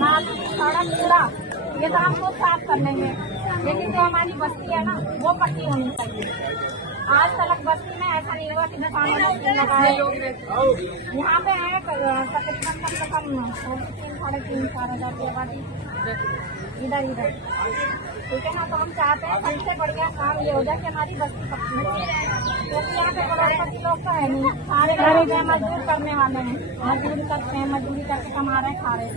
नाली सड़क कूड़ा ये तो हम खुद साफ कर लेंगे, लेकिन जो हमारी बस्ती है ना वो पक्की होनी चाहिए। आज तक बस्ती में ऐसा नहीं हुआ कि दुकानों में लगाए यहाँ पे है तकरीबन कम से कम 3-4,500 की आबादी इधर ठीक है ना। तो हम चाहते हैं सबसे बढ़िया काम ये हो जाए कि हमारी बस्ती पक्की हो, क्योंकि यहाँ पे करोड़पति लोग तो है नहीं, सारे घरों में मजदूर करने वाले हैं, मजदूरी करते हैं, मजदूरी करके कमा रहे खा रहे।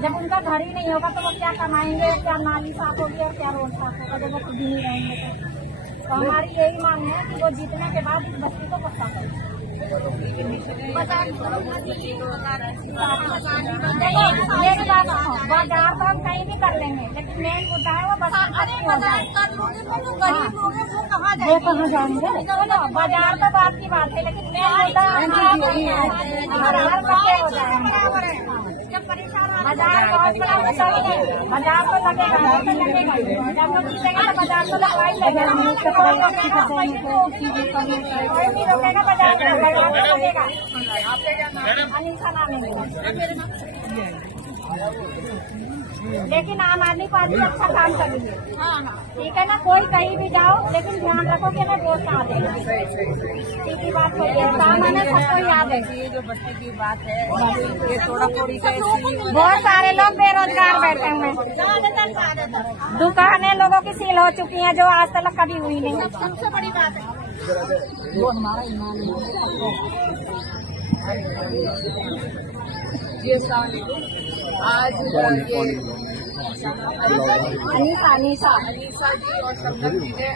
जब उनका घर ही नहीं होगा तो वो क्या कमाएंगे, क्या नाली साफ होगी और क्या रोड साफ होगा जब वो खुद ही नहीं रहेंगे। तो हमारी यही मांग है कि वो जीतने के बाद इस बस्ती को पक्का करें। ये बाजार तो हम कहीं भी कर लेंगे, लेकिन मेन मुद्दा है वो बस्ती हो जाए। वो कहाँ जाएंगे? बाजार तो बात की बात है, लेकिन मेन मुद्दा हो जाए। बाजार बहुत बड़ा मुद्दा है, बाजार तो लगेगा, जब लोग जीतेगा तो बाजार तो लगवा ही लगेगा। रोकेगा बाजार लगेगा। अनिशा नाम है, लेकिन आम आदमी पार्टी अच्छा काम कर रही है, ठीक है ना। कोई कहीं भी जाओ, लेकिन ध्यान रखो कि हमें वोट कहाँ देना। सीधी बात होती है, काम हमें सबको याद है। ये जो बस्ती की बात है, ये थोड़ा थोड़ी बहुत सारे लोग बेरोजगार बैठे हुए हैं, दुकानें लोगों की सील हो चुकी हैं जो आज तक कभी हुई नहीं। सबसे बड़ी बात है वो हमारा ईमान है। आज ये अनीसा जी और शबनम जी ने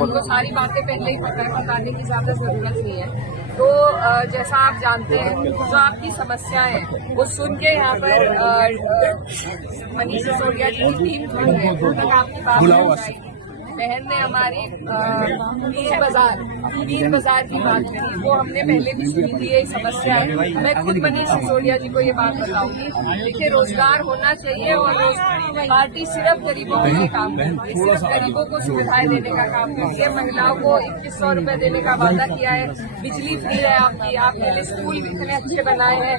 उनको सारी बातें पहले ही बताने की ज्यादा जरूरत नहीं है। तो जैसा आप जानते हैं, जो आपकी समस्या है वो सुन के यहाँ पर मनीष सिसोदिया जी की टीम खड़ी है, आपकी बात बहन ने हमारी वीर बाजार की बात की, वो हमने पहले भी सुनी थी ये समस्या है। मैं खुद मनीष सिसोदिया जी को ये बात बताऊंगी। देखिए, रोजगार होना चाहिए और पार्टी सिर्फ गरीबों के लिए काम करती है, सिर्फ गरीबों को सुविधाएं देने का काम करती है। महिलाओं को 2100 रुपए देने का वादा किया है, बिजली फ्री है आपकी, आपने स्कूल इतने अच्छे बनाए हैं,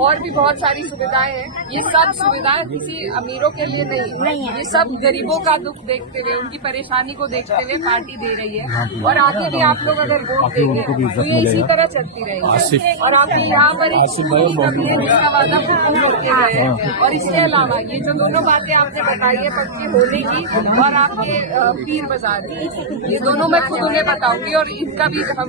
और भी बहुत सारी सुविधाएं हैं। ये सब सुविधाएं किसी अमीरों के लिए नहीं है, ये सब गरीबों का दुख देखते हुए, उनकी परेशानी को देखते हुए पार्टी दे रही है। और आगे भी आप लोग अगर वोट देंगे तो ये इसी तरह चलती रहेगी। और आपके यहाँ पर जिसका वादा पूर्ण करके गए हैं। और इसके अलावा ये जो दोनों बातें आपने बताई है, पक्के होने की और आपके पीर बाजार की, ये दोनों मैं खुद उन्हें बताऊंगी और इनका भी हम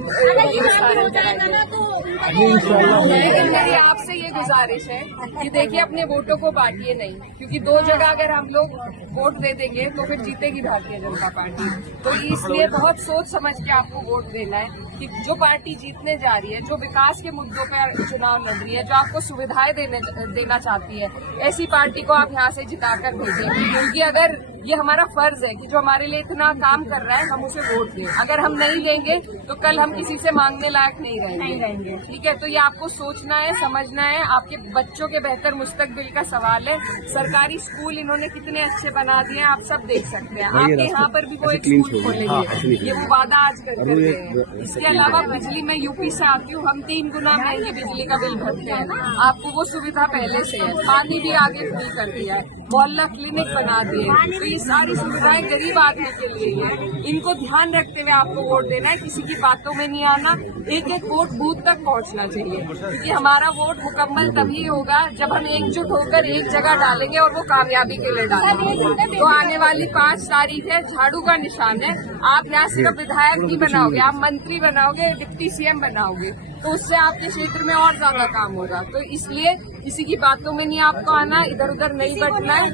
मेरी आपसे ये गुजारिश है कि देखिए, अपने वोटों को बांटिए नहीं, क्योंकि दो जगह अगर हम लोग वोट दे देंगे तो फिर जीतेगी भारतीय जनता पार्टी। तो इसलिए बहुत सोच समझ के आपको वोट देना है कि जो पार्टी जीतने जा रही है, जो विकास के मुद्दों पर चुनाव लड़ रही है, जो आपको सुविधाएं देना चाहती है, ऐसी पार्टी को आप यहाँ से जिताकर भेजें। क्योंकि अगर ये हमारा फर्ज है कि जो हमारे लिए इतना काम कर रहा है, हम उसे वोट दें। अगर हम नहीं देंगे तो कल हम किसी से मांगने लायक नहीं रहेंगे। ठीक है, तो ये आपको सोचना है, समझना है। आपके बच्चों के बेहतर मुस्तकबिल का सवाल है। सरकारी स्कूल इन्होंने कितने अच्छे बना दिए, आप सब देख सकते हैं। आपके यहाँ पर भी वो एक स्कूल खोलेंगे, ये वो वादा आज करते हैं। इसके अलावा बिजली, में यूपी से आती हूँ, हम 3 गुना महंगी बिजली का बिल भरते हैं। आपको वो सुविधा पहले से है, पानी भी आगे फ्री कर दिया है, मोहल्ला क्लिनिक बना दिए। तो ये सारी सुविधाएं गरीब आदमी के लिए है। इनको ध्यान रखते हुए आपको वोट देना है, किसी की बातों में नहीं आना। एक एक वोट बूथ तक पहुंचना चाहिए, क्योंकि हमारा वोट मुकम्मल तभी होगा जब हम एकजुट होकर एक जगह डालेंगे और वो कामयाबी के लिए डालेंगे। तो आने वाली 5 तारीख है, झाड़ू का निशान है। आप यहाँ सिर्फ विधायक नहीं बनाओगे, आप मंत्री बनाओगे, डिप्टी सीएम बनाओगे, तो उससे आपके क्षेत्र में और ज्यादा काम होगा। तो इसलिए किसी की बातों में नहीं आपको आना, इधर उधर नहीं बटना है,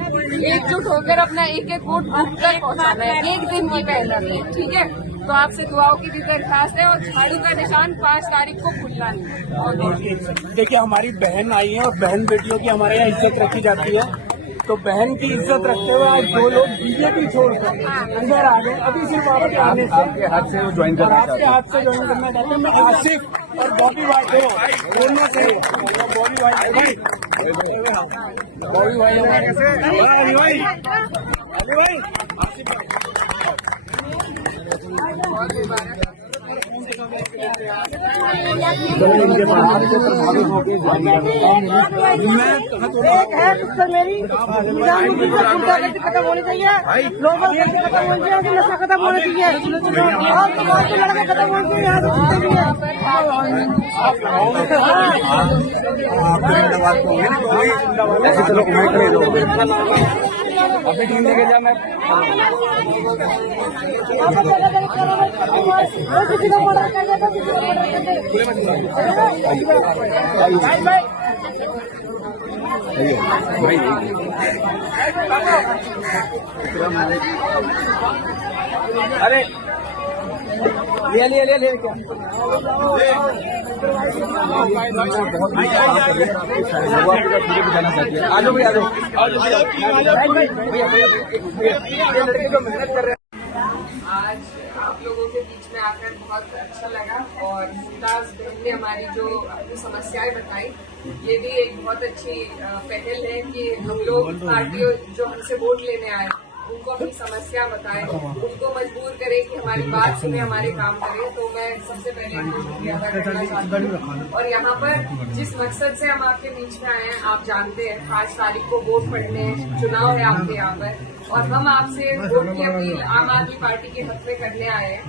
एकजुट होकर अपना एक एक वोट बूथ तक पहुँचाना है। एक दिन की मेहनत है, ठीक है। तो आपसे दुआओं की भी दरखास्त है और झाड़ू का निशान 5 तारीख को खुलना है। देखिए, हमारी बहन आई है और बहन बेटियों की हमारे यहाँ इज्जत रखी जाती है। तो बहन की इज्जत रखते हुए आज 2 लोग बीजेपी छोड़कर इधर आ गए। अभी सिर्फ आपके हाथ से ज्वाइन करना चाहते हैं। मैं आसिफ और बॉबी भाई बोलना चाहिए, बॉबी भाई एक है पिक्चर मेरी प्रधानमंत्री से गुंडागर्दी खत्म होनी चाहिए, लोगों की खत्म होनी चाहिए, नशा खत्म होना चाहिए और समाज के लड़के खत्म होने चाहिए। यहाँ अपनी टीम लेके जा। मैं किसी को मर्डर कर देता, किसी को अरे ले क्या आजो भाई लड़के जो मेहनत कर रहे हैं। आज आप लोगों के बीच में आकर बहुत अच्छा लगा और मुमताज बहन ने हमारी जो अपनी समस्याएं बताई, ये भी एक बहुत अच्छी पहल है कि हम लोग पार्टियों जो हमसे वोट लेने आए उनको अपनी समस्या बताएं, उनको मजबूर करें कि हमारी बात सुने, हमारे काम करें। तो मैं सबसे पहले इनको शुक्रिया अदा करना चाहती हूँ। और यहाँ पर जिस मकसद से हम आपके बीच में आए हैं आप जानते हैं, 5 तारीख को वोट पड़ने चुनाव है आपके यहाँ पर, और हम आपसे वोट की अपील आम आदमी पार्टी के हक में करने आए हैं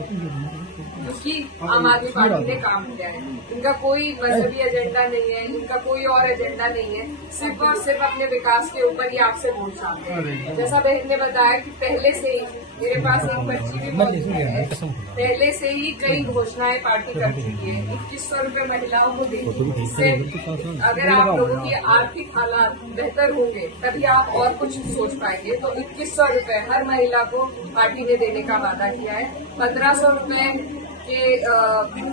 क्योंकि आम आदमी पार्टी ने काम किया है। इनका कोई मजहबी एजेंडा नहीं है, इनका कोई और एजेंडा नहीं है, सिर्फ और सिर्फ अपने विकास के ऊपर ही आपसे वोट चाहते हैं। जैसा बहन ने बताया कि पहले से ही मेरे पास एक पर्ची भी मौजूद है, पहले से ही कई घोषणाएं पार्टी कर चुकी है। 2100 रुपए महिलाओं को देंगे। इससे अगर आप लोगों की आर्थिक हालात बेहतर होंगे तभी आप और कुछ सोच पाएंगे। तो 2100 रुपए हर महिला को पार्टी ने देने का वादा किया है। 1500 रुपए के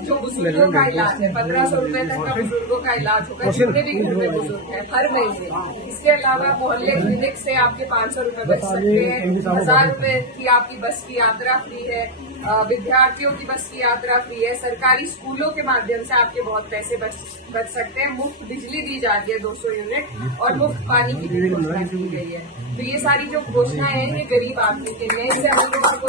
जो बुजुर्गों का इलाज है, 1500 रुपए तक का बुजुर्गों का इलाज होगा, जितने भी घर में बुजुर्ग है हर महीने। इसके अलावा मोहल्ले क्लिनिक से आपके 500 रुपए बच सकते हैं। 1000 रुपए की आपकी बस की यात्रा फ्री है, विद्यार्थियों की बस की यात्रा फ्री है, सरकारी स्कूलों के माध्यम से आपके बहुत पैसे बच सकते हैं। मुफ्त बिजली दी जा रही है 200 यूनिट और मुफ्त पानी की भी घोषणा की गई है। तो ये सारी जो घोषणाएं हैं ये गरीब आदमी के लिए, इससे हम लोगों को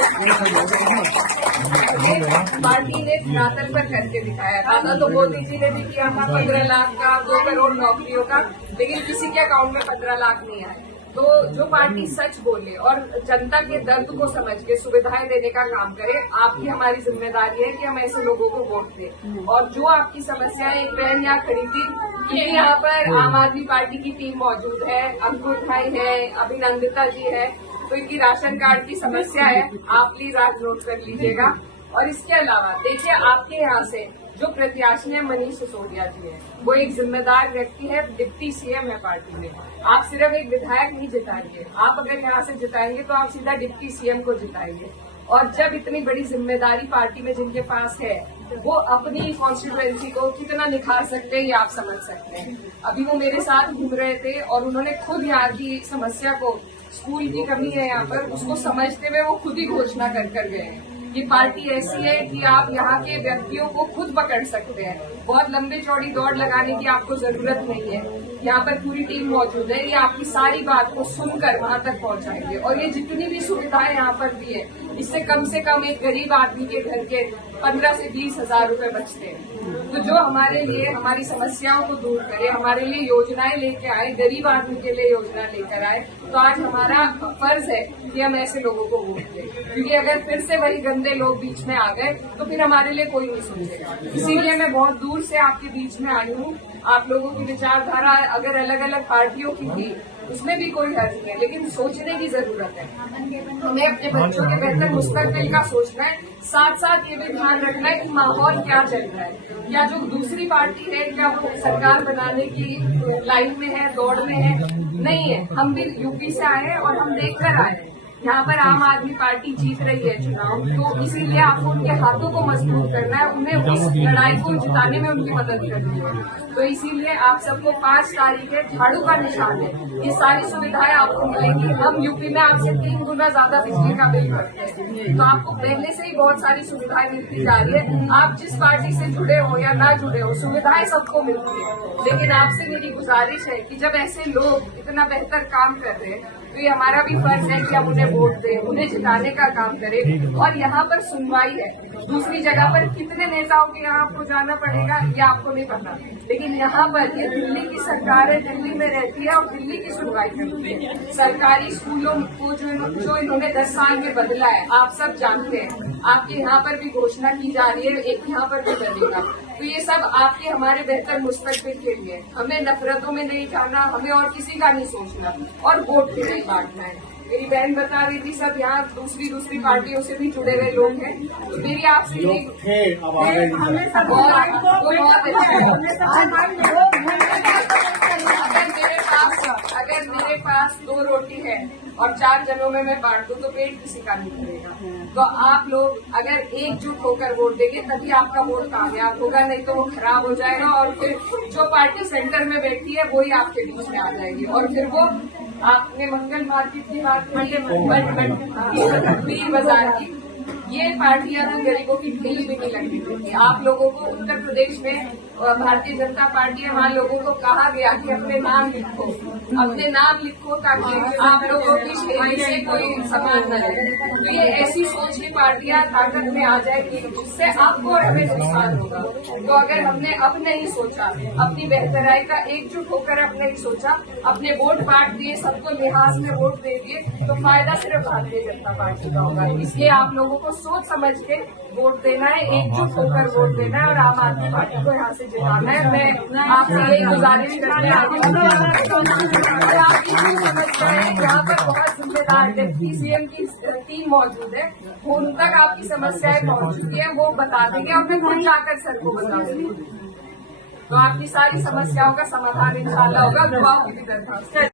पार्टी ने धरातल पर करके दिखाया। दादा तो मोदी जी ने भी किया था 15 लाख का, 2 करोड़ नौकरियों का, लेकिन किसी के अकाउंट में 15 लाख नहीं आए। तो जो पार्टी सच बोले और जनता के दर्द को समझ के सुविधाएं देने का काम करे, आपकी हमारी जिम्मेदारी है कि हम ऐसे लोगों को वोट दें। और जो आपकी समस्याएं, एक बहन यहाँ खड़ी थी, ये यहाँ पर आम आदमी पार्टी की टीम मौजूद है, अंकुर भाई है, अभिनंदिता जी है, तो इनकी राशन कार्ड की समस्या है, आप प्लीज आज नोट कर लीजिएगा। और इसके अलावा देखिए, आपके यहाँ से जो प्रत्याशी है मनीष सिसोदिया जी है, वो एक जिम्मेदार व्यक्ति है, डिप्टी सीएम है पार्टी में। आप सिर्फ एक विधायक नहीं जिताएंगे, आप अगर यहाँ से जिताएंगे तो आप सीधा डिप्टी सीएम को जिताएंगे। और जब इतनी बड़ी जिम्मेदारी पार्टी में जिनके पास है, वो अपनी कॉन्स्टिट्यूएंसी को कितना निखार सकते हैं ये आप समझ सकते हैं। अभी वो मेरे साथ घूम रहे थे और उन्होंने खुद यहाँ की समस्या को, स्कूल की कमी है यहाँ पर, उसको समझते हुए वो खुद ही घोषणा कर गए हैं। ये पार्टी ऐसी है कि आप यहाँ के व्यक्तियों को खुद पकड़ सकते हैं, बहुत लंबी चौड़ी दौड़ लगाने की आपको जरूरत नहीं है। यहाँ पर पूरी टीम मौजूद है, ये आपकी सारी बात को सुनकर वहाँ तक पहुँचाएंगे। और ये जितनी भी सुविधाएं यहाँ पर दी है, इससे कम से कम एक गरीब आदमी के घर के 15 से 20 हजार रुपए बचते हैं। तो जो हमारे लिए हमारी समस्याओं को दूर करे, हमारे लिए योजनाएं लेके आए, गरीब आदमी के लिए योजना लेकर आए, तो आज हमारा फर्ज है कि हम ऐसे लोगों को वोट दें। क्योंकि अगर फिर से वही गंदे लोग बीच में आ गए तो फिर हमारे लिए कोई नहीं सोचेगा। इसीलिए मैं बहुत दूर से आपके बीच में आई हूँ। आप लोगों की विचारधारा अगर अलग अलग पार्टियों की थी, उसमें भी कोई हर्ज नहीं है, लेकिन सोचने की जरूरत है। हमें अपने बच्चों के बेहतर मुस्तकबिल का सोचना है, साथ साथ ये भी ध्यान रखना है कि माहौल क्या चल रहा है। क्या जो दूसरी पार्टी है, क्या वो सरकार बनाने की लाइन में है, दौड़ में है? नहीं है। हम भी यूपी से आए हैं और हम देख कर आए हैं यहाँ पर आम आदमी पार्टी जीत रही है चुनाव, तो इसीलिए आपको उनके हाथों को मजबूत करना है, उन्हें उस लड़ाई को जिताने में उनकी मदद करनी है। तो इसीलिए आप सबको 5 तारीख है, झाड़ू का निशान है, ये सारी सुविधाएं आपको मिलेंगी। हम यूपी में आपसे 3 गुना ज्यादा बिजली का बिल भरते हैं, तो आपको पहले से ही बहुत सारी सुविधाएं मिलती जा रही है। आप जिस पार्टी से जुड़े हो या ना जुड़े हो, सुविधाएं सबको मिलती है। लेकिन आपसे मेरी गुजारिश है कि जब ऐसे लोग इतना बेहतर काम कर रहे हैं तो ये हमारा भी फर्ज है कि हम उन्हें वोट दें, उन्हें जिताने का काम करें। और यहाँ पर सुनवाई है, दूसरी जगह पर कितने नेताओं के यहाँ आपको जाना पड़ेगा ये आपको नहीं पता, लेकिन यहाँ पर ये दिल्ली की सरकार है, दिल्ली में रहती है और दिल्ली की सुनवाई करती है। सरकारी स्कूलों को जो इन्होंने 10 साल में बदला है आप सब जानते हैं। आपके यहाँ पर भी घोषणा की जा रही है, एक यहाँ पर भी बनेगा। तो ये सब आपके हमारे बेहतर मुस्तकबिल के लिए। हमें नफरतों में नहीं जाना, हमें और किसी का नहीं सोचना और वोट भी नहीं बांटना है। मेरी बहन बता रही थी सब यहाँ दूसरी पार्टियों से भी जुड़े हुए लोग हैं। तो मेरी आपसे अगर मेरे पास 2 रोटी है और 4 जनों में मैं बांट दूं तो पेट किसी का नहीं भरेगा। तो आप लोग अगर एकजुट होकर वोट देंगे तभी आपका वोट कामयाब होगा, नहीं तो वो खराब हो जाएगा और फिर जो पार्टी सेंटर में बैठी है वही आपके बीच में आ जाएगी। और फिर वो आपने मंगल मार्केट की बात की, बाजार की, ये पार्टियां तो गरीबों की ढील भी नहीं लगती थी। आप लोगों को उत्तर प्रदेश में भारतीय जनता पार्टी है, वहाँ लोगों को कहा गया कि अपने नाम लिखो, अपने नाम लिखो ताकि आप लोगों की शैली से कोई समान न रहे। तो ये ऐसी सोच की पार्टियां ताकत में आ जाएगी जिससे आपको और हमें नुकसान होगा। तो अगर हमने अब नहीं सोचा, अपनी बेहतराई का एकजुट होकर अब नहीं सोचा, अपने वोट बांट दिए, सबको लिहाज में वोट दे दिए, तो फायदा सिर्फ भारतीय जनता पार्टी का होगा। इसलिए आप लोगों को सोच समझ के वोट देना है, एकजुट होकर वोट देना है और आम आदमी पार्टी को यहाँ से जिताना है। मैं आपसे यही गुजारिश करती हूँ और आप ये समझ जाए यहाँ पर बहुत जिम्मेदार डिप्टी सीएम की टीम मौजूद है, उन तक आपकी समस्याएं पहुँच चुकी है, वो बता देंगे और मैं खुद जाकर सर को बता दूंगी। तो आपकी सारी समस्याओं का समाधान इंशाल्लाह होगा। दुआओं की भी दरख्वास्त है।